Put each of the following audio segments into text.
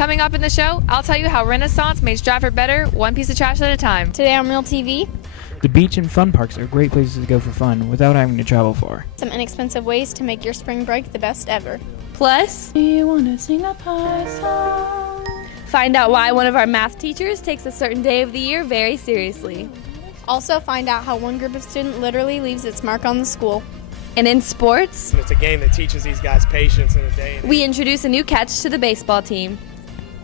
Coming up in the show, I'll tell you how Renaissance made Stratford better, one piece of trash at a time. Today on Real TV, the beach and fun parks are great places to go for fun without having to travel far. some inexpensive ways to make your spring break the best ever. Plus, you want to sing a pie song. Find out why one of our math teachers takes a certain day of the year very seriously. Also find out how one group of students literally leaves its mark on the school. And in sports, it's a game that teaches these guys patience in a day. We introduce a new catch to the baseball team.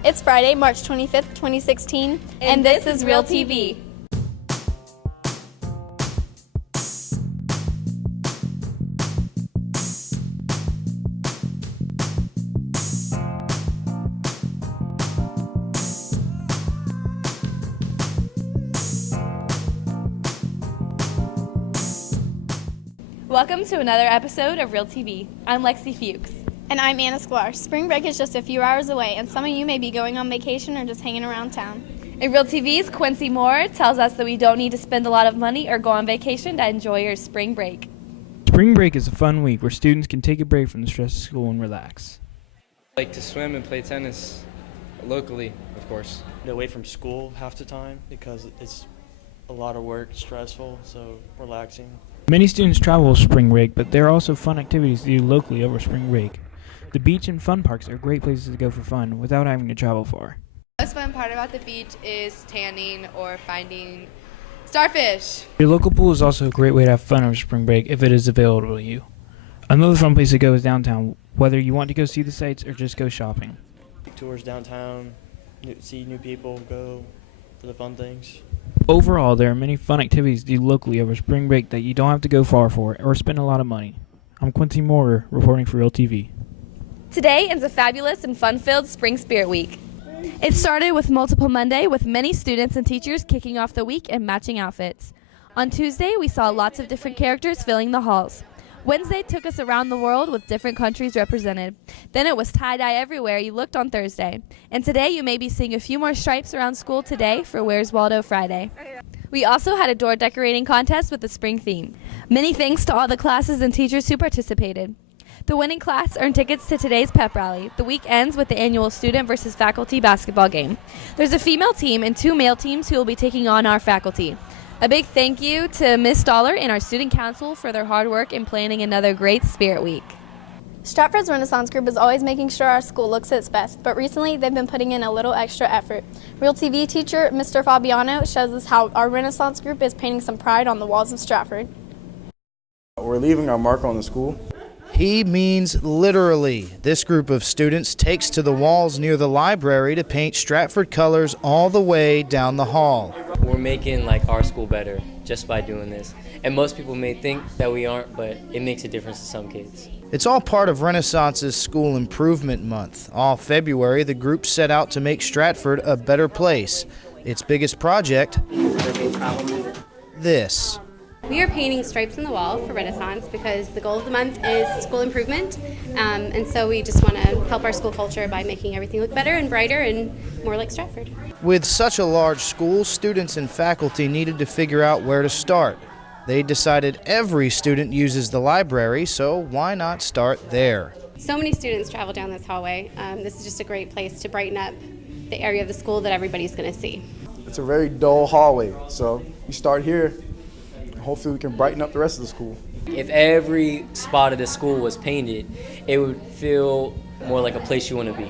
It's Friday, March 25th, 2016, and this is Real TV. Welcome to another episode of Real TV. I'm LEXI FUCHS. And I'm Anna Sklar. Spring break is just a few hours away, and some of you may be going on vacation or just hanging around town. In Real TV's Quincy Moore tells us that we don't need to spend a lot of money or go on vacation to enjoy your spring break. Spring break is a fun week where students can take a break from the stress of school and relax. I like to swim and play tennis locally, of course. Get away from school half the time because it's a lot of work, stressful, so relaxing. Many students travel with spring break, but there are also fun activities to do locally over spring break. The beach and fun parks are great places to go for fun without having to travel far. The most fun part about the beach is tanning or finding starfish. Your local pool is also a great way to have fun over spring break if it is available to you. Another fun place to go is downtown, whether you want to go see the sights or just go shopping. Tours downtown, see new people, go for the fun things. Overall, there are many fun activities to do locally over spring break that you don't have to go far for or spend a lot of money. I'm Quincy Moore, reporting for Real TV. Today ends a fabulous and fun-filled Spring Spirit Week. It started with Multiple Monday with many students and teachers kicking off the week in matching outfits. On Tuesday, we saw lots of different characters filling the halls. Wednesday took us around the world with different countries represented. Then it was tie-dye everywhere you looked on Thursday. And today you may be seeing a few more stripes around school today for Where's Waldo Friday. We also had a door decorating contest with a spring theme. Many thanks to all the classes and teachers who participated. The winning class earned tickets to today's pep rally. The week ends with the annual student versus faculty basketball game. There's a female team and 2 male teams who will be taking on our faculty. A big thank you to Ms. Dollar and our student council for their hard work in planning another great Spirit Week. Stratford's Renaissance Group is always making sure our school looks its best, but recently they've been putting in a little extra effort. Real TV teacher Mr. Fabiano shows us how our Renaissance Group is painting some pride on the walls of Stratford. We're leaving our mark on the school. He means literally. This group of students takes to the walls near the library to paint Stratford colors all the way down the hall. We're making our school better just by doing this. And most people may think that we aren't, but it makes a difference to some kids. It's all part of Renaissance's School Improvement Month. All February, the group set out to make Stratford a better place. Its biggest project, this. We are painting stripes on the wall for Renaissance because the goal of the month is school improvement, and so we just want to help our school culture by making everything look better and brighter and more like Stratford. With such a large school, students and faculty needed to figure out where to start. They decided every student uses the library, so why not start there? So many students travel down this hallway. This is just a great place to brighten up the area of the school that everybody's going to see. It's a very dull hallway, so you start here. Hopefully we can brighten up the rest of the school. If every spot of the school was painted, it would feel more like a place you want to be.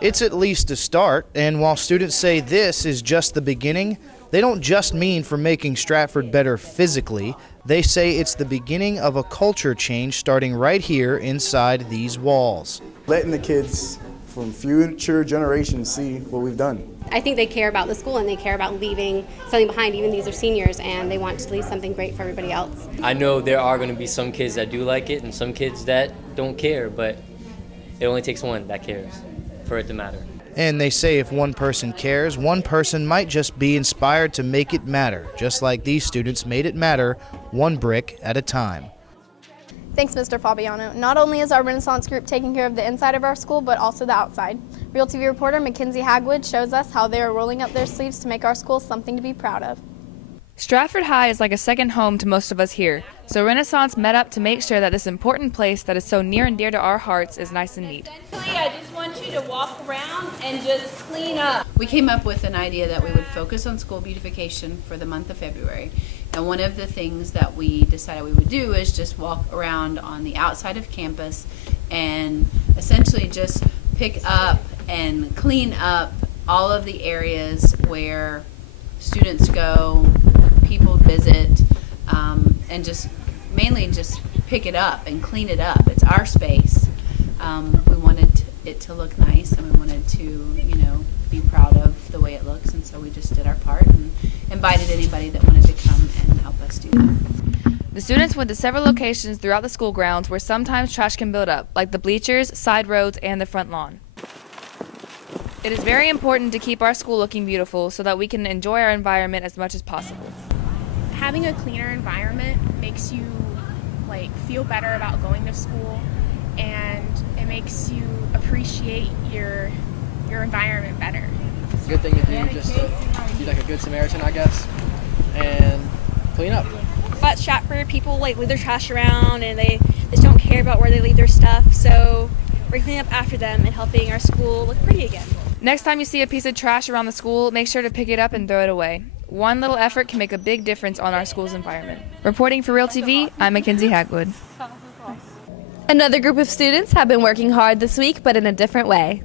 It's at least a start, and while students say this is just the beginning, they don't just mean for making Stratford better physically. They say it's the beginning of a culture change starting right here inside these walls. Letting the kids from future generations see what we've done. I think they care about the school and they care about leaving something behind. Even these are seniors and they want to leave something great for everybody else. I know there are going to be some kids that do like it and some kids that don't care, but it only takes one that cares for it to matter. And they say if one person cares, one person might just be inspired to make it matter, just like these students made it matter, one brick at a time. Thanks, Mr. Fabiano. Not only is our Renaissance Group taking care of the inside of our school, but also the outside. Real TV reporter McKenzie HAGWOOD shows us how they are rolling up their sleeves to make our school something to be proud of. Stratford High is like a second home to most of us here, so Renaissance met up to make sure that this important place that is so near and dear to our hearts is nice and neat. Essentially, I just want you to walk around and just clean up. We came up with an idea that we would focus on school beautification for the month of February. And one of the things that we decided we would do is just walk around on the outside of campus and essentially just pick up and clean up all of the areas where students go, people visit, and just mainly just pick it up and clean it up. It's our space. We wanted it to look nice, and we wanted to, you know, be proud of the way it looks, and so we just did our part and invited anybody that wanted to come and help us do that. The students went to several locations throughout the school grounds where sometimes trash can build up, like the bleachers, side roads, and the front lawn. It is very important to keep our school looking beautiful so that we can enjoy our environment as much as possible. Having a cleaner environment makes you feel better about going to school, and it makes you appreciate your environment better. It's a good thing to do, just to be like a good Samaritan, I guess, and clean up. At Stratford, people leave their trash around, and they just don't care about where they leave their stuff, so we're cleaning up after them and helping our school look pretty again. Next time you see a piece of trash around the school, make sure to pick it up and throw it away. One little effort can make a big difference on our school's environment. Reporting for Real TV, I'm Mackenzie Hagwood. Another group of students have been working hard this week, but in a different way.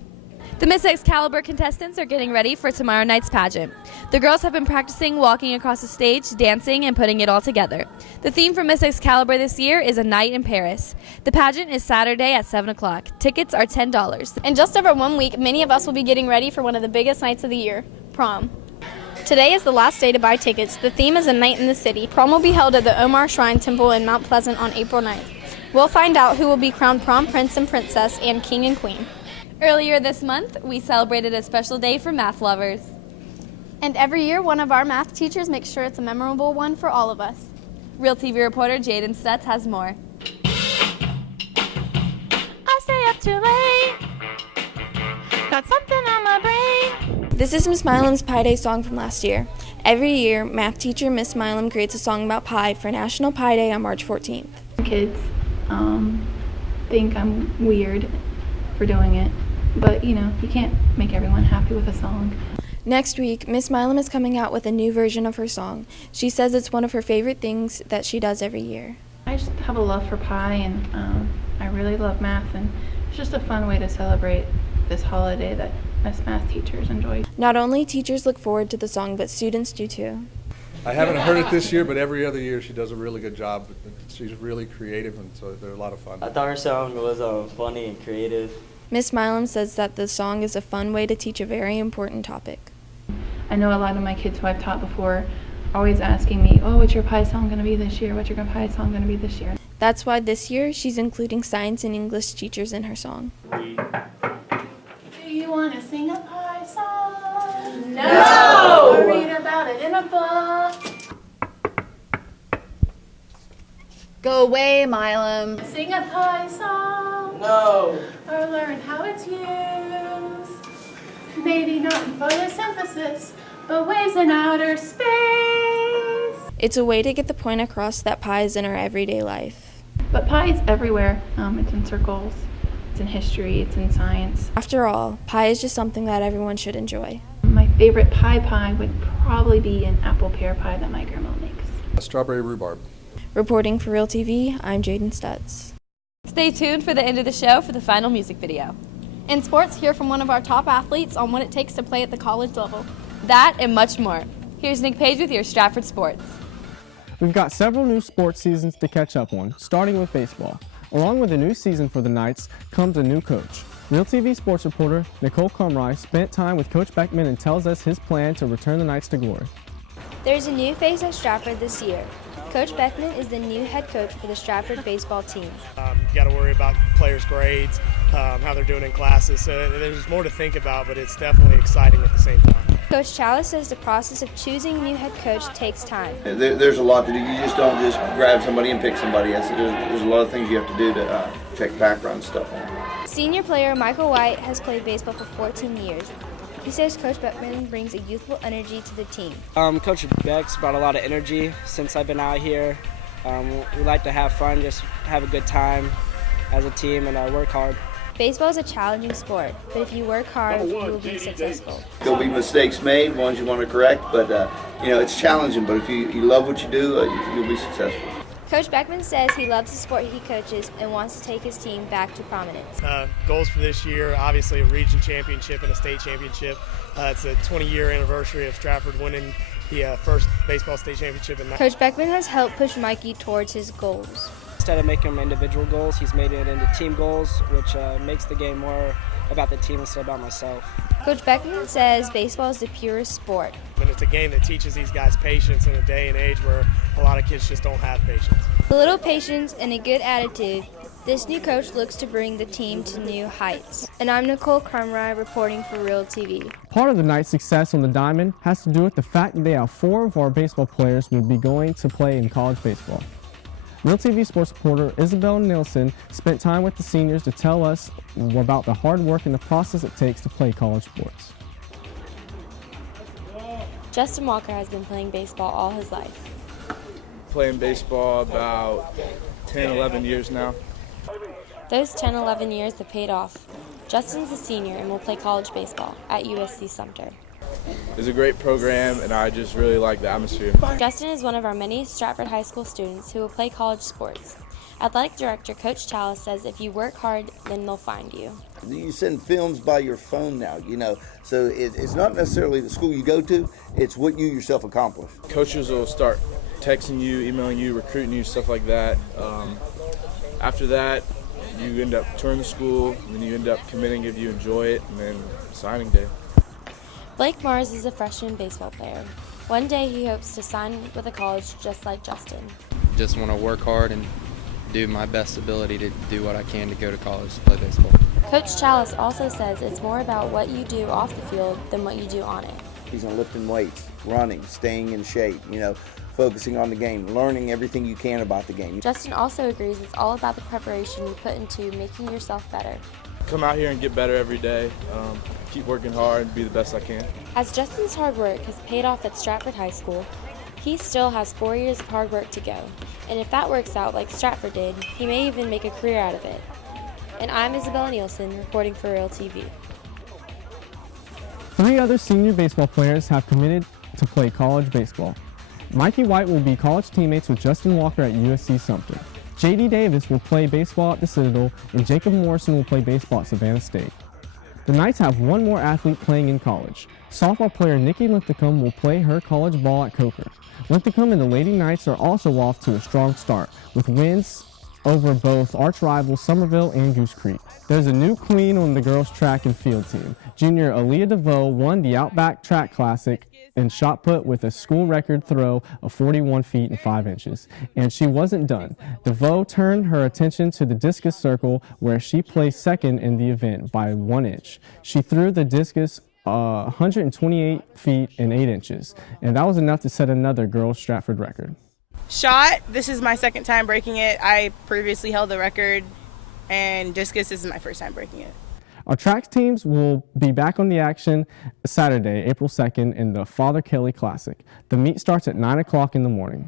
The Miss Excalibur contestants are getting ready for tomorrow night's pageant. The girls have been practicing walking across the stage, dancing, and putting it all together. The theme for Miss Excalibur this year is A Night in Paris. The pageant is Saturday at 7 o'clock. Tickets are $10. In just over 1 week, many of us will be getting ready for one of the biggest nights of the year, prom. Today is the last day to buy tickets. The theme is A Night in the City. Prom will be held at the OMAR Shrine Temple in Mount Pleasant on April 9th. We'll find out who will be crowned prom prince and princess and king and queen. Earlier this month, we celebrated a special day for math lovers. And every year, one of our math teachers makes sure it's a memorable one for all of us. Real TV reporter Jaden Stutz has more. I stay up too late, got something on my brain. This is Miss Milam's Pie Day song from last year. Every year, math teacher Miss Milam creates a song about pie for National Pie Day on March 14th. Kids think I'm weird for doing it, but you know, you can't make everyone happy with a song. Next week, Miss Milam is coming out with a new version of her song. She says it's one of her favorite things that she does every year. I just have a love for pie, and I really love math, and it's just a fun way to celebrate this holiday that us math teachers enjoy. Not only teachers look forward to the song, but students do too. I haven't heard it this year, but every other year she does a really good job. She's really creative, and so they're a lot of fun. I thought her song was funny and creative. Miss Milam says that the song is a fun way to teach a very important topic. I know a lot of my kids who I've taught before are always asking me, oh, what's your pie song going to be this year? What's your pie song going to be this year? That's why this year she's including science and English teachers in her song. Do you want to sing a pie song? No! Or read about it in a book? Go away, Milam. Sing a pie song? No! Or learn how it's used? Maybe not in photosynthesis, but waves in outer space. It's a way to get the point across that pie is in our everyday life. But pie is everywhere. It's in circles, it's in history, it's in science. After all, pie is just something that everyone should enjoy. My favorite pie would probably be an apple pear pie that my grandma makes. A strawberry rhubarb. Reporting for Real TV, I'm Jaden Stutz. Stay tuned for the end of the show for the final music video. In sports, hear from one of our top athletes on what it takes to play at the college level. That and much more. Here's Nick Page with your Stratford Sports. We've got several new sports seasons to catch up on, starting with baseball. Along with a new season for the Knights comes a new coach. Real TV sports reporter Nicole Crumry spent time with Coach Beckman and tells us his plan to return the Knights to glory. There's a new face at Stratford this year. Coach Beckman is the new head coach for the Stratford baseball team. You got to worry about players' grades, how they're doing in classes. So there's more to think about, but it's definitely exciting at the same time. Coach Chalice says the process of choosing a new head coach takes time. There's a lot to do. You just don't just grab somebody and pick somebody. There's a lot of things you have to do to check background stuff on. Senior player Michael White has played baseball for 14 years. He says Coach Beckman brings a youthful energy to the team. Coach Beck's brought a lot of energy since I've been out here. We like to have fun, just have a good time as a team and work hard. Baseball is a challenging sport, but if you work hard, you will be successful. There'll be mistakes made, ones you want to correct, but it's challenging. But if you love what you do, you'll be successful. Coach Beckman says he loves the sport he coaches and wants to take his team back to prominence. Goals for this year, obviously a region championship and a state championship. It's a 20-year anniversary of Stratford winning the first baseball state championship. Coach Beckman has helped push Mikey towards his goals. Instead of making them individual goals, he's made it into team goals, which makes the game more about the team instead of about myself. Coach Beckman says baseball is the purest sport. And it's a game that teaches these guys patience in a day and age where a lot of kids just don't have patience. With a little patience and a good attitude, this new coach looks to bring the team to new heights. And I'm Nicole Crumry reporting for Real TV. Part of the Knights' success on the diamond has to do with the fact that they have 4 of our baseball players will be going to play in college baseball. Real TV sports reporter Isabel Nielsen spent time with the seniors to tell us about the hard work and the process it takes to play college sports. Justin Walker has been playing baseball all his life. Playing baseball about 10, 11 years now. Those 10, 11 years have paid off. Justin's a senior and will play college baseball at USC Sumter. It's a great program, and I just really like the atmosphere. Justin is one of our many Stratford High School students who will play college sports. Athletic Director Coach Chalice says if you work hard, then they'll find you. You send films by your phone now, so it's not necessarily the school you go to, it's what you yourself accomplish. Coaches will start texting you, emailing you, recruiting you, stuff like that. After that, you end up touring the school, and then you end up committing if you enjoy it, and then signing day. Blake Mars is a freshman baseball player. One day he hopes to sign with a college just like Justin. Just want to work hard and do my best ability to do what I can to go to college to play baseball. Coach Chalice also says it's more about what you do off the field than what you do on it. He's on lifting weights, running, staying in shape, focusing on the game, learning everything you can about the game. Justin also agrees it's all about the preparation you put into making yourself better. Come out here and get better every day. Keep working hard and be the best I can. As Justin's hard work has paid off at Stratford High School, he still has 4 years of hard work to go. And if that works out like Stratford did, he may even make a career out of it. And I'm Isabella Nielsen, reporting for Real TV. 3 other senior baseball players have committed to play college baseball. Mikey White will be college teammates with Justin Walker at USC Sumter. J.D. Davis will play baseball at the Citadel, and Jacob Morrison will play baseball at Savannah State. The Knights have 1 more athlete playing in college. Softball player Nikki Linthicum will play her college ball at Coker. Linthicum and the Lady Knights are also off to a strong start, with wins over both arch rivals Somerville and Goose Creek. There's a new queen on the girls' track and field team. Junior AALIYAH DEVEAUX won the Outback Track Classic in shot put with a school record throw of 41 feet and 5 inches. And she wasn't done. DeVoe turned her attention to the discus circle, where she placed second in the event by 1 inch. She threw the discus 128 feet and 8 inches, and that was enough to set another girls' Stratford record. Shot, this is my second time breaking it. I previously held the record, and discus, this is my first time breaking it. Our track teams will be back on the action Saturday, April 2nd in the Father Kelly Classic. The meet starts at 9 o'clock in the morning.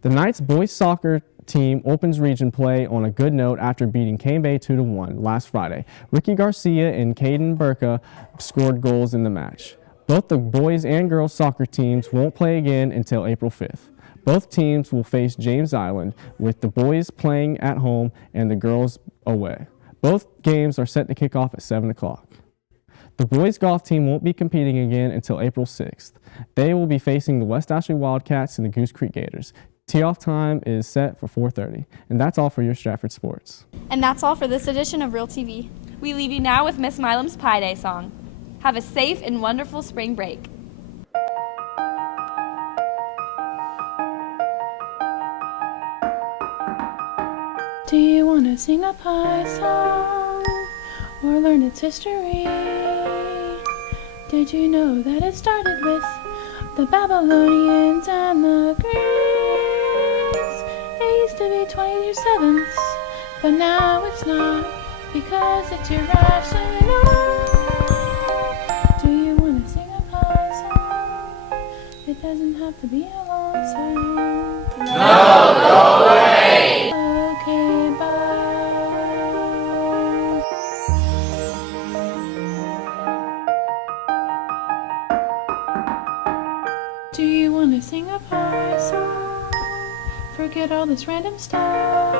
The Knights boys soccer team opens region play on a good note after beating Cane Bay 2-1 last Friday. Ricky Garcia and Caden Burka scored goals in the match. Both the boys and girls soccer teams won't play again until April 5th. Both teams will face James Island, with the boys playing at home and the girls away. Both games are set to kick off at 7 o'clock. The boys golf team won't be competing again until April 6th. They will be facing the West Ashley Wildcats and the Goose Creek Gators. Tee-off time is set for 4:30. And that's all for your Stratford Sports. And that's all for this edition of Real TV. We leave you now with Miss Milam's Pie Day song. Have a safe and wonderful spring break. Do you want to sing a pie song or learn its history? Did you know that it started with the Babylonians and the Greeks? It used to be 22/7, but now it's not, because it's irrational. to be a long song. No, go away! Okay, bye. Do you want to sing a pie song? Forget all this random stuff.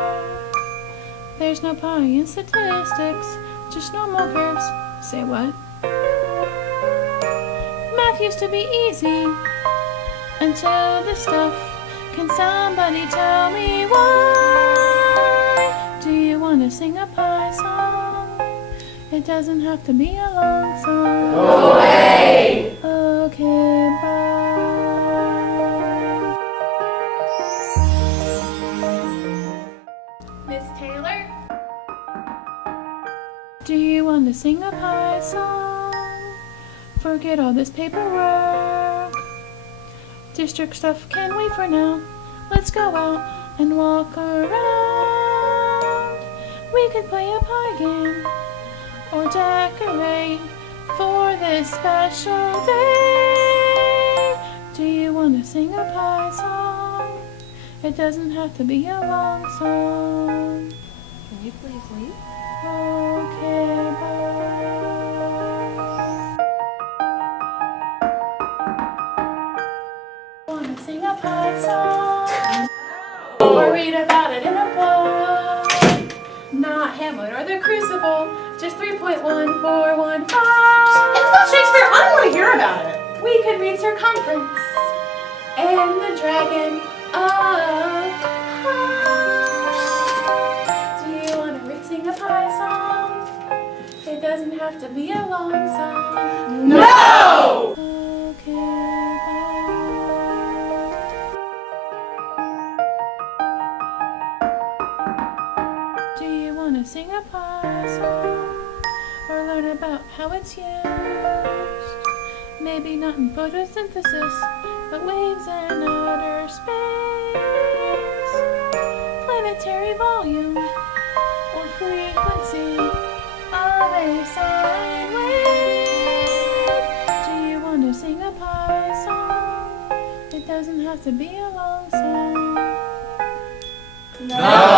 There's no pie in statistics, just normal curves. Say what? Math used to be easy until this stuff. Can somebody tell me why? Do you want to sing a pie song? It doesn't have to be a long song. Go away! Okay, bye. Miss Taylor? Do you want to sing a pie song? Forget all this paperwork. District stuff can wait for now. Let's go out and walk around. We could play a pie game or decorate for this special day. Do you want to sing a pie song? It doesn't have to be a long song. Can you please leave? Okay, bye. Wanna sing a pie song? Or read about it in a book? Not Hamlet or the Crucible, just 3.1415. It's not Shakespeare, I don't want to hear about it. We could read Circumference and the Dragon of Pi. Do you want to sing a pie song? It doesn't have to be a long song. No! Okay, bye. Do you want to sing a pie song? Or learn about how it's used? Maybe not in photosynthesis, but waves in outer space. Planetary volume or frequency of a sine wave. Do you want to sing a pie song? It doesn't have to be a long song. No!